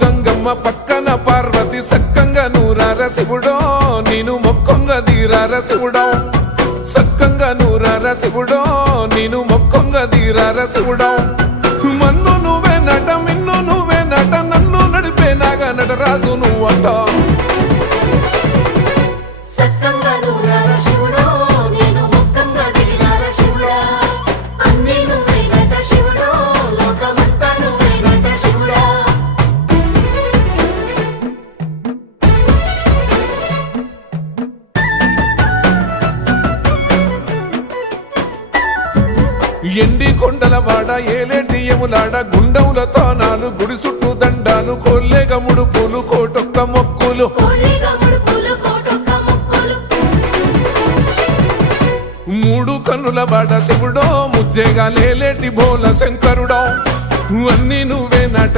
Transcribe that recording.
గంగమ్మ పక్కన పార్వతి సక్కంగా నూరార శివుడో నేను మొక్కంగా దీరార శివుడో సక్కంగా నూరార శివుడో నేను మొక్కంగా దీరార శివుడో మన్ను నువ్వే నట మిన్ను నువ్వే నట నన్ను నడిపే నాగ నటరాజు నువ్వట ఎండి కొండల వాడ ఏలేటి యములాడ గుండములతో నాలు గుడి చుట్టూ దండాలు కొల్లేగ ముడుపులు కోటొక్క మొక్కులు మూడు కన్నుల వాడ శివుడో ముజ్జేగా లేలేటి బోల శంకరుడో అన్ని నువ్వే నట